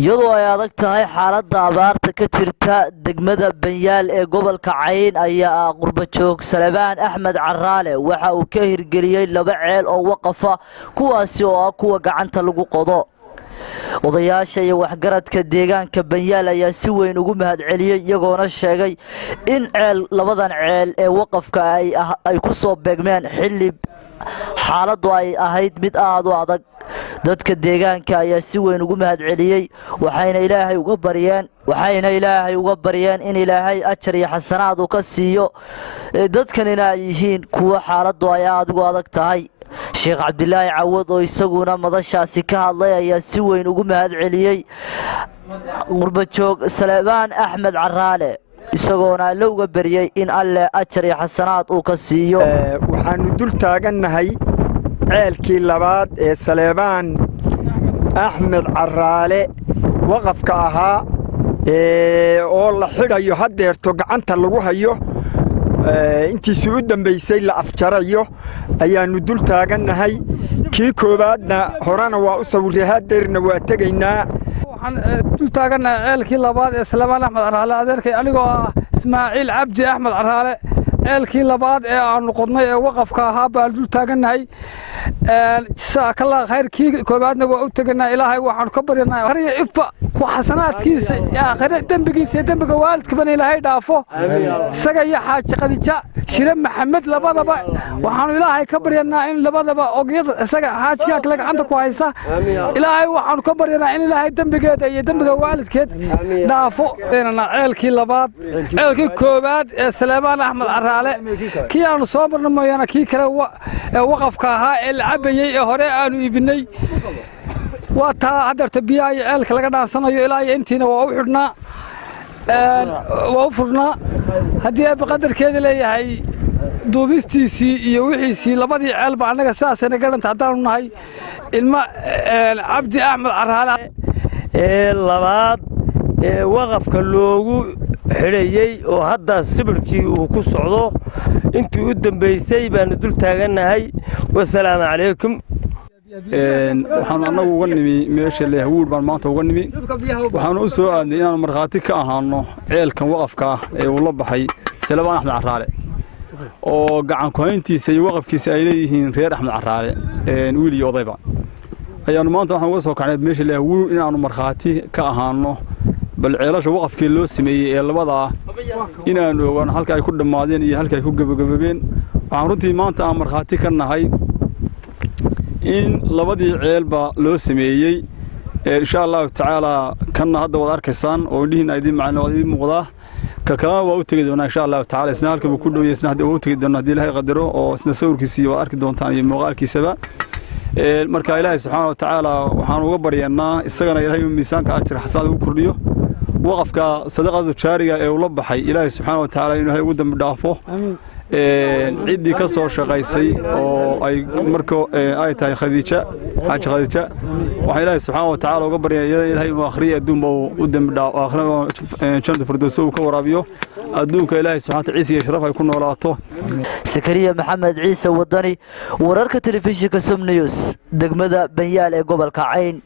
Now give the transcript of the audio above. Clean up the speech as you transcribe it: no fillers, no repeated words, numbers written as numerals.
iyadoo ay adag tahay xaaladda abaarta ka jirta degmada Banyaal ee gobolka Cayn ayaa qurba joog Salebaan Axmed Caraale waxa uu ka hirgeliyay laba ceel oo waqafa kuwaasi oo ah kuwa gacanta lagu qodo odayaasha iyo waxgaradka deegaanka Banyaal ayaa si weyn ugu mahadceliyay iyagoona sheegay in labadan ceel ee waqafka ay ku soo beegmeen xilli xaaladdu ay ahayd mid aad u adag dadka deegaanka ayaa si weyn ugu mahadceliyay waxayna ilaahay uga baryeen in ilaahay ajar iyo xasanaad uu ka siiyo dadkanina ay yihiin kuwa xaaladdu ay aad ugu adag tahay Sheekh Cabdilaahi Cawad oo isaguna madashaasi ka hadlay ayaa si weyn ugu mahadceliyay qurba joog Salebaan Axmed Caraale isagoona la uga baryay in alle ajar iyo xasanaad uu ka siiyo waxaanu dul taaganahay ceelkii labaad ee Salebaan Axmed Caraale waqafka ahaa oo la xidhayo hadeerto gacanta lagu hayo intii u dambeysay la afjarayo ayaanu dul taaganahay kii koobaadna horana waa u sawiray hadeerna waa tagaynaa waxaan dul taaganahay ceelkii labaad ee Salebaan Axmed Caraale adeerkay anigoo ah Ismaaciil Cabdi Axmed Caraale ceelkii labaad ee aanu qodnay ee waqafka ahaa baan dul taaganahay kala khayrkii koobaadna waa u taganaa ilaahay waxaan ka baryanaa hariya ifa ku xasanaadkiisa aakhira dambigiisa dambiga waalidkaba ilaahay dhaafo isaga iyo xaaji Khadija Shire Maxamed labadaba waxaan ilaahay ka baryanaa in labadaba ogyada isaga xaajiga kale gacanta ku haysa ilaahay waxaan ka baryanaa in ilaahay dambigeeda iyo dambiga waalidkeed dhaafo ceelkii labaad ceelkii koobaad ee Salebaan Axmed Caraale kii aanu soo marnay mooyana kii kale waqafka ahaa ee la cabayay ee hore aanu ibinay waa taa hadarta biyaha iyo ceelka laga dhaansanayo ilaa intiina waa u furnaa haddii ay qadarkeeda leeyahay duubistiisii iyo wixiisii labadii ceelba annaga sidaasayna garanta haddaanu nahay ilma Cabdi Axmed Caraale ee labaad ee waqafka loogu xidhayay oo hadda sibirkii uu ku socdo intii u dambeysay baan dul taaganahay wassalaamu calaykum waxaan anagu uga nimi meesha leehwuud baan maanta uga nimi waxaan u soo aadnay inaan markhaati ka ahaano ceelkan waqafka ee uu la baxay Salebaan Axmed Caraale oo gacan ku hayntiisa iyo waqafkiisa ay leeyihiin reer Axmed Caraale wiil iyo odayba ayaanu maanta waxaan uga soo kacnay meesha leehwuud inaanu markhaati ka ahaano bal ceelasha waqafkii loo sameeyay ee labada inaanu ogaano halka ay ku dhamaadeen iyo halka ay ku gabagabeen waxaan runtii maanta aan markhaati ka nahay in labadii ceelba loo sameeyay insha Allah taala kana hadda wad arkaysaan oo indhihiina idin macno idin muuqda ka kala waa u tagi doonaa insha Allah taala isna halka ku dhaweysna hadda u tagi doonaa hadii Ilaahay qadaro oo isna sawirkiisa waa arki doontaan iyo muuqaalkiisaba marka Ilaahay subhanahu wa ta'ala waxaan uga baryaynaa isagana Ilaahay miisaanka ajir xasanaad ugu kordhiyo waqafka sadaqada jaariga ee uu la baxay Ilaahay subhanahu wa ta'ala inuu ugu dambi dhaafo ciidii ka soo shaqaysay oo ay marka ay tahay Khadija xaaji Khadija waxa Ilaahay subhanahu wa ta'ala uga baryayaa Ilaahay uu akhriyo adduunba u dambi dhaafo aakhirada jannada firdawsi uu ka waraabiyo adduunka Ilaahay subhanahu wa ta'ala ciise sharaf ay ku noolaato Sakariya Maxamed Ciise Wadani wararka telefishinka Som News degmada Banyaal ee gobolka Cayn